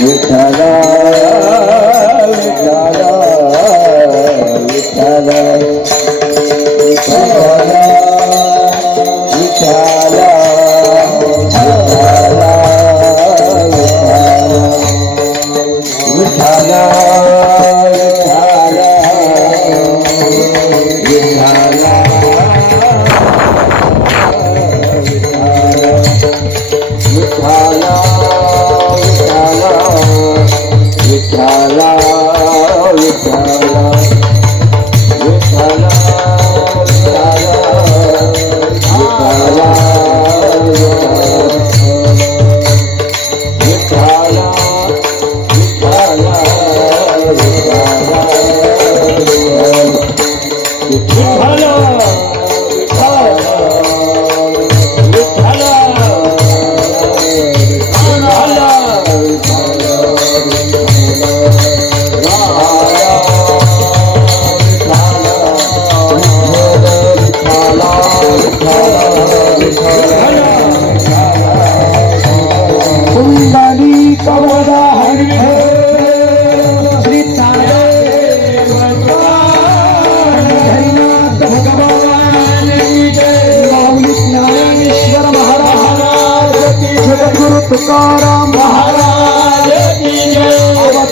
Vitthala Vitthala Vitthala allá.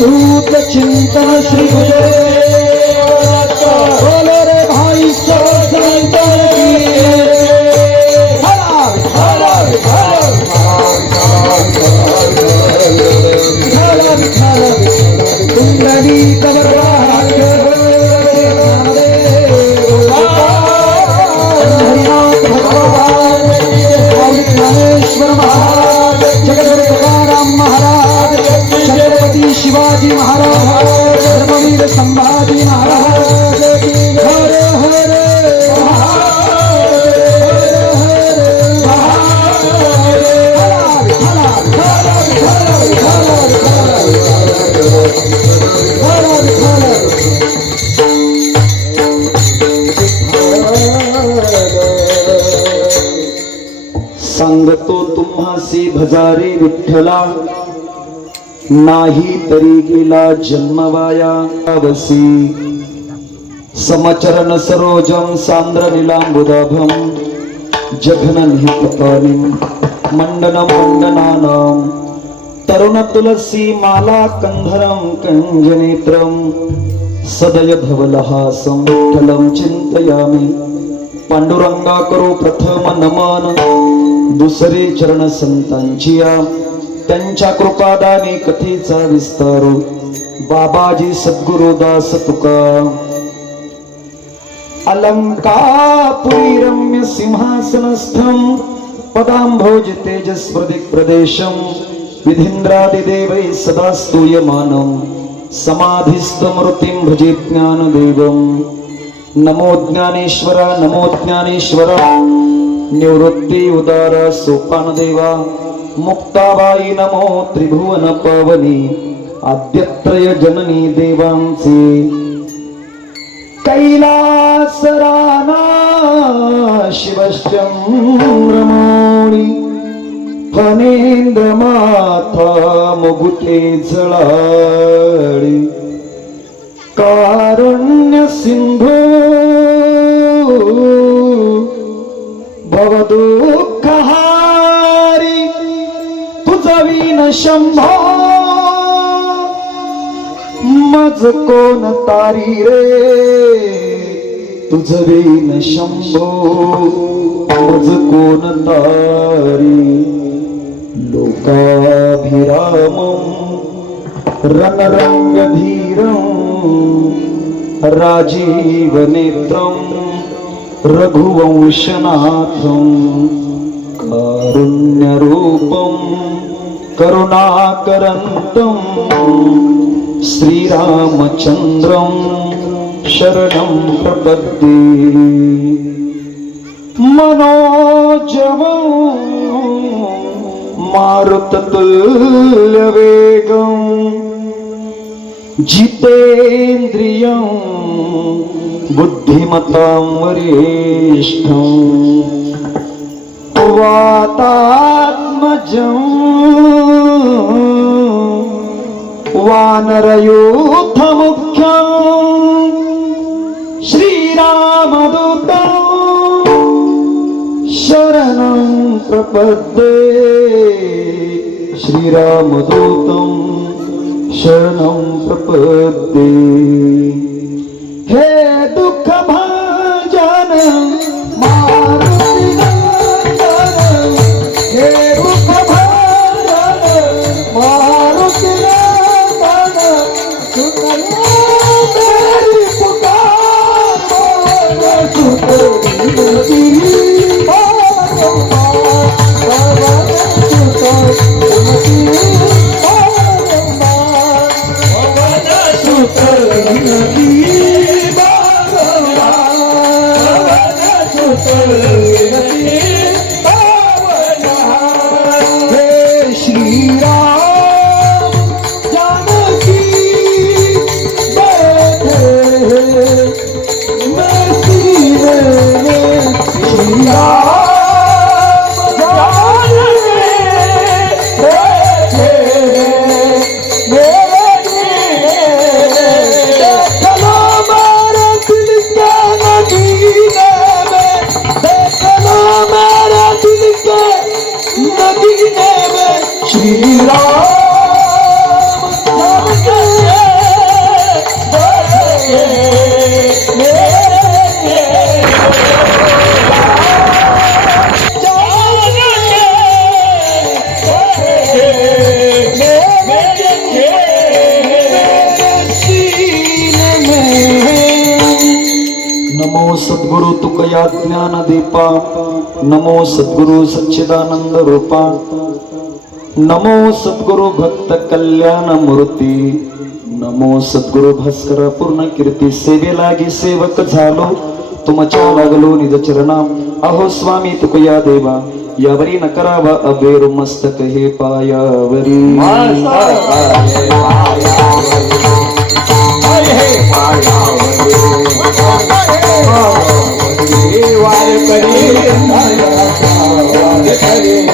चिंतन श्री गुरु सांगतो तुम्हासी भजारे विठ्ठला. नाही तरी गेला जन्मवाया वसी समचरण सरोजम सांद्र निलांबुदाभम जघननिहितपाणिं मण्डनं मण्डनानां. तरुण तुलसी माला कंधरम कञ्जनेत्रं सदय भवलहासम विठ्ठलम चिन्तयामि. पांडुरंगा करो प्रथम नमन. दुसरे चरण संतांची त्यांच्या कृपादानी कथेचा विस्तार. बाबाजी सद्गुरु दास तुका. अलंकापुरी रम्य सिंहासनस्थम पदांभोज तेजस्प्रदिक प्रदेशं विधीन्द्रादिदेवै सदा स्तूयमानं समाधिस्थमृतिं भजे ज्ञानदेवम् नमो ज्ञानेश्वरा नमो ज्ञानेश्वरा। निवृत्ती उदार सोपान देवा मुक्ताबाई नमो त्रिभुवन पावनी आद्यत्रय जननी देवांचे कैलास राना शिवश्चंद्रमौळी फणेंद्र माथा मुगुटे जळाळी. कारुण्य सिंधू भवदुःखहारी तुझवीन शंभो. मज कोण तारी रे तुझवीन शंभो. मज कोण तारी लोकाभिरामम् रणरङ्गधीरम् राजीवनेत्रम् रघुवंशनाथं कारुण्यरूपं करुणाकरन्तं श्रीरामचन्द्रं शरणं प्रपद्ये। मनोजवं मारुततुल्यवेगम् जितेन्द्रियं वरिष्ठ वातात्मज वानरयूथ मुख्य श्रीरामदूत शरण प्रपद्ये श्रीरामदूतम् शरणं प्रपद्ये सद्गुरु तुकया ज्ञान दीपा नमो सद्गुरु सच्चिदानंद रूपा नमो सद्गुरु भक्त कल्याण मूर्ती नमो सद्गुरु भास्कर पूर्ण कीर्ती सेवेलागी सेवक झालो तुमच्या लागलो निज चरणा अहो स्वामी तुकया देवा यावरी न करावा अबेर मस्तक हे पायावरी. वारकरी वारकरी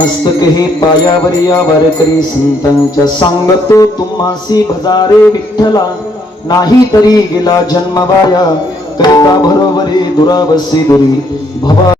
मस्तक हे पायावरी या वारकरी संतांच्या सांगतो तुम्हासी भजारे विठ्ठला. नाही तरी गेला जन्म वाया करिता भरोवरी दुरावसी दुरी. भवा